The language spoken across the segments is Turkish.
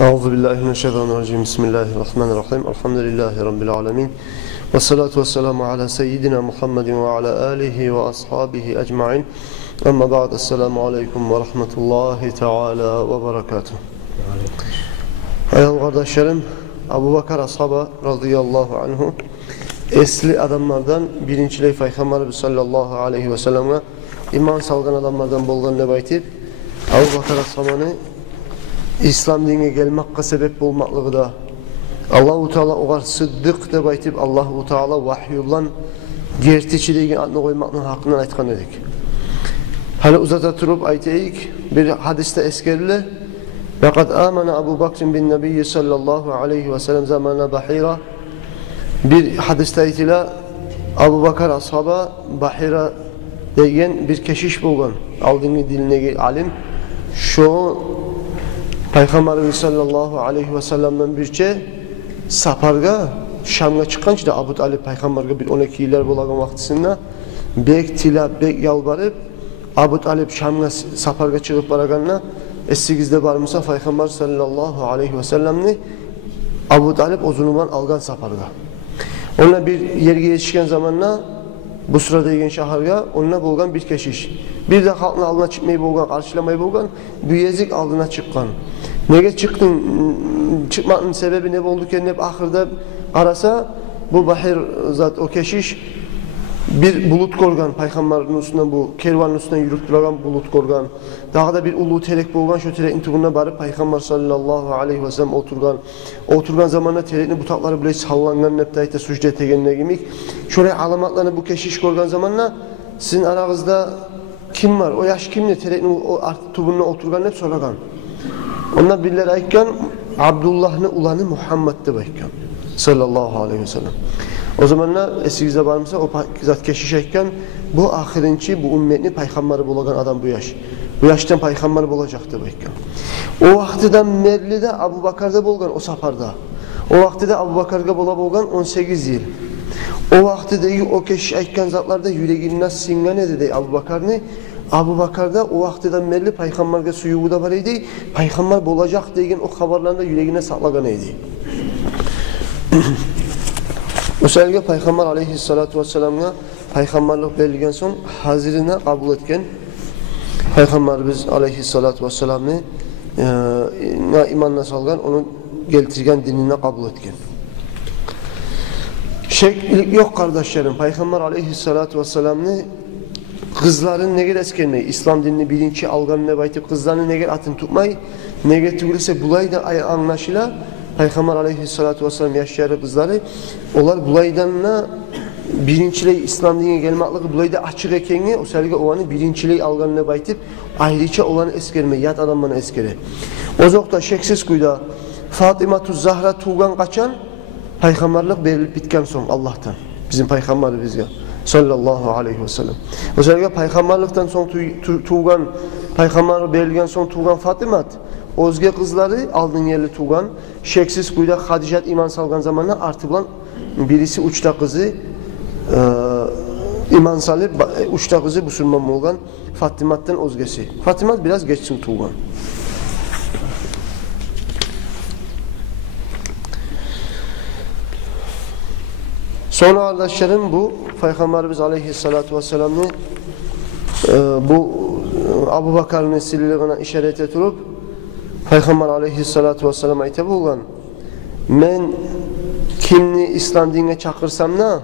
Euzubillahimineşşeytanirracim. Bismillahirrahmanirrahim. Elhamdülillahi Rabbil alemin. Ve salatu ve selamu ala seyyidina Muhammedin ve ala alihi ve ashabihi ecma'in. Amma ba'd. Esselamu aleyküm ve rahmetullahi teala ve berekatuhu. Ayol kardeşlerim, Abu Bakar ashabı radıyallahu anhu esli adamlardan birinçiley Peygamberimiz sallallahu aleyhi ve sellem'e iman salgan adamlardan bolgan ne baytip Abu Bakar ashabını İslam dinine gelmekka sebep olmaklığı da Allah-u Teala oğar sıddık da baytip Allah-u Teala vahyullan gertiçi degen adını koymakla hakkından aytkan edik. Hala uzata turup aytayik bir hadiste eskerli وَقَدْ آمَنَ Abu Bakr bin Nebiyyi sallallahu aleyhi ve sellem zamanına Bahira. Bir hadiste aytila Abu Bakar ashaba Bahira degen bir keşiş bulgan aldığını diline alim şu Peygamberimiz sallallahu aleyhi ve sellem'den birçe saparga Şam'a çıkançı da Abu Talib Peygamber'e bir 12 yıllar bulagan vaktisinde bek tilab bek yalvarıp Abu Talib Şam'a saparga çıkıp baraganına S8'de barmısa Peygamber sallallahu aleyhi ve sellem'ni Abu Talib ozunuman algan saparga. Onunla bir yerge yetişken zamanla bu sırada degen şaharga onunla bulgan bir keşiş. Bir de halkın aldına çıkmayı bulgan, karşılamayı bulgan, bu yezik aldına çıkkan. Nege çıktın, çıkmanın sebebi ne oldu ki hep ahırda arasa bu Bahir zat o keşiş bir bulut korgan Peygamberin üstünden bu kervanın üstünden yürüp duragan bulut korgan. Daha da bir ulu terek bulgan şu terekin tübününe barıp Peygamber sallallahu aleyhi ve sellem oturgan zamanında terekin butakları bile sallangan neptayete sucde tegenine gimik. Şöyle alamatlarını bu keşiş korgan zamanla sizin aranızda kim var? O yaş kimdi? Terekin o tübününe oturgan hep soragan. Onlar birileri aytkan Abdullah'ın ulanı Muhammed'de baytkan sallallahu aleyhi ve sellem. O zamanlar S8'de barmısa o zat keşiş aytkan bu ahirinci bu ümmetini Peygamberi bulagan adam bu yaş. Bu yaştan Peygamber bulacaktı baytkan. O vaxtıdan Merli'de Abu Bakar'da bulgan o saparda. O vaxtıda Abu Bakar'da bulgan 18 yıl. O vaxtıdaki o keşiş aytkan zatlarda yüreğinden singan dedi Abu Bakar'ni. Abu Bakar'da o vaxtıdan Merli Peygamber'e suyu da var idi. Peygamber bulacak degen o haberlerinde yüreğine saklagan idi. O selge Peygamber aleyhissalatu vesselam'a Peygamberlik verilgen son hazirine kabul etken Peygamberimiz aleyhissalatu vesselam'ı imanına salgan onun geltirgen dinine kabul etken. Şeklik yok kardeşlerim. Peygamber aleyhissalatu vesselam'ı kızların neger eskermeyi, İslam dinini bilinçli algan ne baytip kızlarını neger atın tutmayı, neger tügülse bulaydan anlaşıla Peygamber aleyhissalatu vesselam yaşayan kızları onlar bulaydanla bilinçli İslam dinine gelmekle bulayda açık ekeni o sergi olanı bilinçli algan ne baytip ayrıca olanı eskermeyi, yat adamlarını eskeri. O zokta şeksiz kuyda Fatıma Zahra tuğan kaçan Peygamberlik verilip bitken son Allah'tan. Bizim Peygamberimizge sallallahu aleyhi ve sellem. Özellikle Peygamberlikten son tuğan Peygamber verilgen son tuğan Fatıma Ozge kızları aldın yerli tuğan şeksiz kuyda Hadijat iman salgan zamanla artılan birisi uçta kızı iman salib uçta kızı Müslüman olgan Fatıma'dan ozgesi. Fatıma biraz geçsin tuğan. Sonra kardeşlerim bu Peygamberimiz aleyhissalatu vesselam'ı bu Abu Bakar'ın nesilliğine işaret ettirip Peygamber aleyhissalatu vesselam aytib olgan men kimni İslam dinine çakırsam na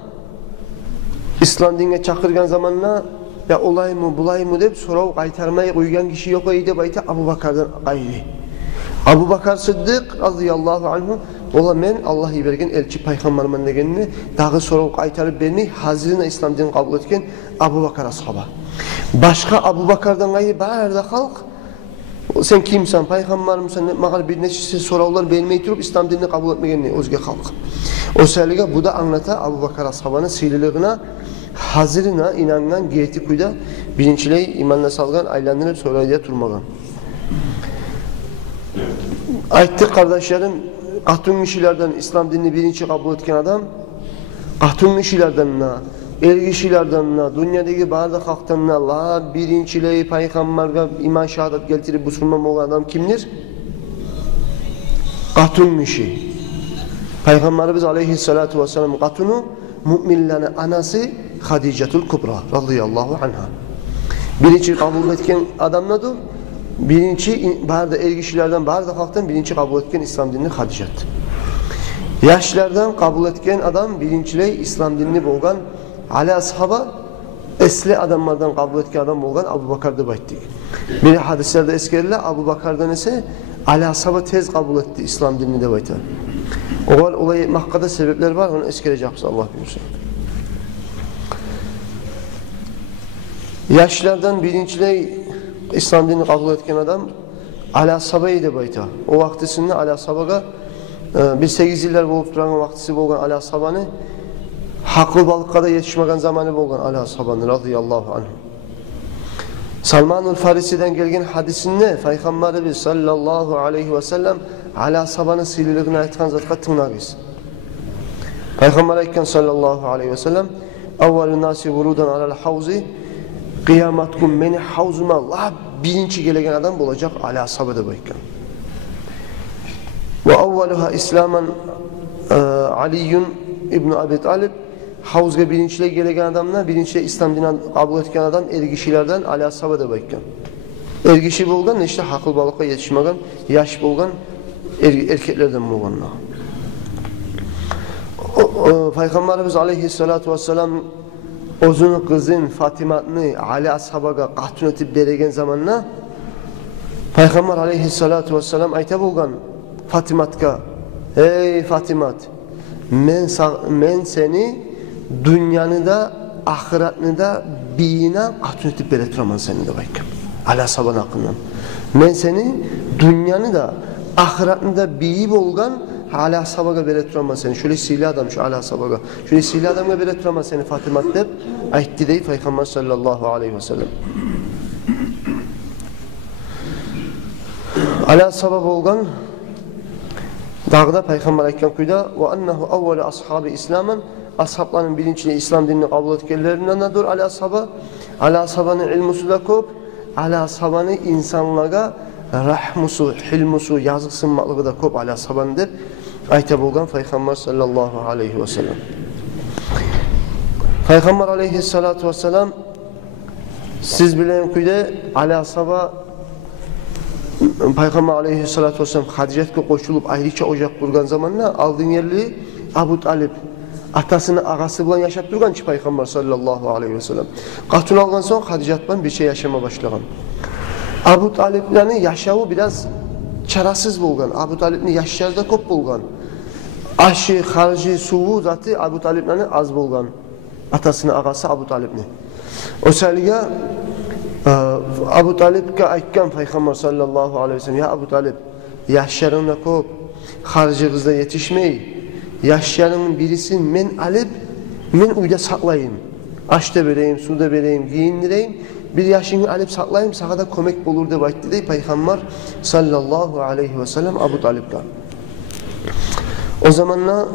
İslam dinine çakırgan zamanla ya olay mı bulay mı deb sorav qaytarmay qo'ygan kişi yok edi bayta Abu Bakar'dan gayri. Abu Bakar Sıddık radıyallahu anhu ola men Allah'ı bergen elçi peygamberman degenini dağı sorav qaytarıp bermey hazirine İslam dinini kabul etken Abu Bakar ashaba. Başka Abu Bakar'dan gayri barda halk sen kimsen, peygamber misin, mağal bir neçesi soravlar beğenmeyi durup İslam dinini kabul etmeyenini özge halk. O selge bu da anlata Abu Bakar ashabanın sihirliğine, hazırına inanan giyeti kuyda bilinçliği imanla salgan, aylandırıp soruya durmagan. Ayttık kardeşlerim, katun kişilerden İslam dinini bilinçli kabul etken adam, katun kişilerden elgişilerden, dünyadaki barda halktan la birinçiliği peygamberge iman şehadet getirip Müslüman olan adam kimdir? Qatun işi. Peygamberimiz aleyhissalatu vesselam qatunu müminlerin anası Hadicetul Kubra radıyallahu anha. Birinci kabul etken adam nedir? Birinci barda ergişilerden barda halktan birinci kabul etken İslam dinini Hadice'dir. Yaşlardan kabul etken adam birinciley İslam dinini bolgan Ali ashaba esli adamlardan kabul etken adam bolgan Abu Bakar'da bayttık. Bir hadislerde eskeriler Abu Bakar'dan ise Ali ashaba tez kabul etti İslam dinini de baytar. Olay Makka'da sebepler var, onu eskereceğiz Allah buyursun. Yaşlardan birinciley İslam dinini kabul etken adam Ali ashaba'yı da baytar. O vaktisinde Ali ashabaga bir 8 yıllar bolup duran vaktisi bolgan Ali ashabani haklı balıkka da yetişmegen zamanı bolgan Ali ashabani radıyallahu anh. Salman-ül Farisi'den gelgen hadisinde Peygamberimiz sallallahu aleyhi ve sellem Ali ashabanın sililiğine aytkan zatka tınağız. Peygamber aytkan sallallahu aleyhi ve sellem evvelü nasi vurudan alal havzi kıyamet gün beni havzuma Allah birinci gelegen adam olacak Ali ashabada baykan. Ve evveluha İslaman Aliyyun İbn-i Abi Talib havuzga birinciyle gelegen adamlar, birinciyle İslam dinini kabul etken adam ergişilerden Ali ashabada baykan. Ergişi bolgan işte haklı balıkla yetişmegen, yaş bolgan erkeklerden bolganlar. Peygamberimiz aleyhissalatu vesselam özünün kızın Fatima'nı Ali ashabaga qatun etip beregen zamanla Peygamber aleyhissalatu vesselam ayta bolgan Fatimatka, ey Fatimat, men seni dünyanı da ahiretini da biyine qatun etip bere turaman seni de baykan. Ali ashaban hakkından. Men seni dünyanı da ahiretini da biyi bolgan Ali ashabaga bere turaman seni. Şöyle sili adam şu Ali ashabaga. Şöyle sili adamga bere turaman seni Fatimat deb aytdi dey Peygamber sallallahu aleyhi ve sellem. Ali ashaba bolgan dağda Peygamber aytkan kuyda ve ennehu evvelu ashabi İslam'ın ashabların birinciliği İslam dinini kabul etkenlerinden nedir Ali ashaba? Ali ashabanın ilmusu da köp, Ali ashabanın insanlığa rahmusu, hilmusu, yazık sınmaklığı da köp Ali ashabanın deb ayta bolgan Peygamber sallallahu aleyhi ve sellem. Peygamber aleyhissalatu vesselam siz bilen kuyda Ali ashaba Peygamber aleyhissalatu vesselam Hadice'ye koşulup ayrıca ocak kurgan zamanla aldığın yerli Abu Talib atasını ağası bilen yaşap durgan ki Peygamber sallallahu aleyhi ve sellem. Qatun algan son Hadice'den bir şey yaşama başlagan. Abu Talib'lerin yaşağı biraz çarasız bolgan. Abu Talib'nin yaşlarda kop bolgan. Aşı, harcı, suvu zatı Abu Talib'lerin az bolgan. Atasını ağası Abu Talib'ni. O selige Abu Talib'e aytkan Peygamber sallallahu aleyhi ve sellem ya Abu Talib yaşlarına kop, harcı kızda yetişmeyi, yaşlarının birisi men alıp, men uyda saklayayım. Aşta vereyim, suda vereyim, giyindireyim, bir yaşını alıp saklayayım, sana da kömek bulur de bayttı dey Peygamber sallallahu aleyhi ve sellem Abu Talib'e. O zamanla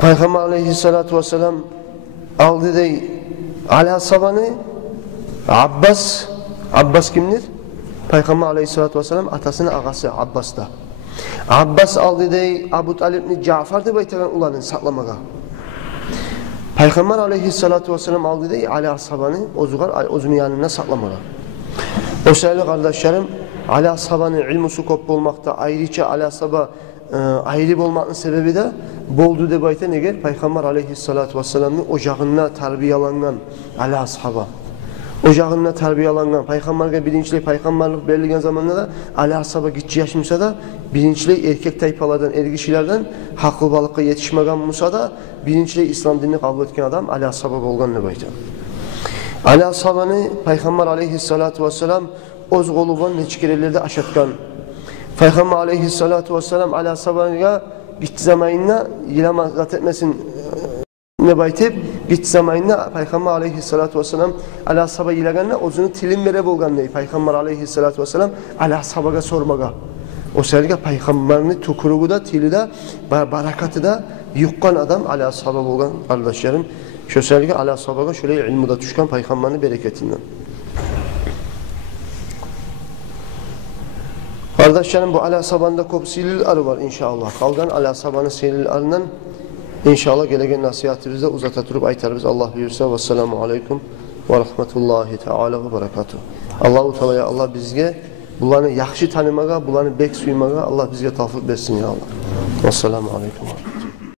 Peygamber aleyhissalatu vesselam aldı dey Ali ashabanı Abbas kimdir? Peygamber aleyhissalatu vesselam atasının ağası Abbas'ta. Abbas aldı dey Abu Talib'ni Cafer'de baytagan ulanın saklamaga. Peygamber aleyhissalatu vesselam aldı dey Ali ashabanı ozunun yanına saklamaga. O sayılı kardeşlerim Ali ashabanın ilmusu kop olmakta ayrıca Ali ashaba ayrı olmanın sebebi de boldu de bayta neger Peygamber aleyhissalatu vesselam'ın ocağına terbiyalangan Ali ashaba. Ocağına terbiyalangan Peygamber'e birincilik Peygamberlik belirgen zamanında da Ali ashaba gitçi yaşımsa da birincilik erkek tayfalardan, ergişilerden haklı balıkka yetişmegen Musa da birincilik İslam dinini kabul etken adam Ali ashaba olgan ne bayta. Ali ashabanı Peygamber aleyhissalatu vesselam oz goluban neçkerelerde aşatkan. Peygamber aleyhissalatu vesselam Ali ashabaniga gitti zamanında yılama zat etmesin ne baytib gitti zamanında Peygamber aleyhissalatu vesselam Ali ashaba yilaganla ozunu tilim vere bolgan ney Peygamber aleyhissalatu vesselam Ali ashabaga sormaga. O serge Peygamberini tukurugu da tili de barakatı da yuqqan adam Ali ashaba bolgan kardeşlerim. Şu serge Ali ashabaga şöyle ilmu da düşkan Peygamberini bereketinden. Kardeşlerim, bu ala sabanda kop silil var inşallah. Kalgan ala sabanı silil arından inşallah gelegen nasihatimizde uzatatıp aytarız. Allah buyursa. Vesselamu aleyküm ve rahmetullahi teala ve berekatuhu. Allahu Teala Allah bizge bularını yaxşı tanımağa, bularını bek suymağa Allah bizge tavfiq versin ya Allah. Vesselamu aleyküm.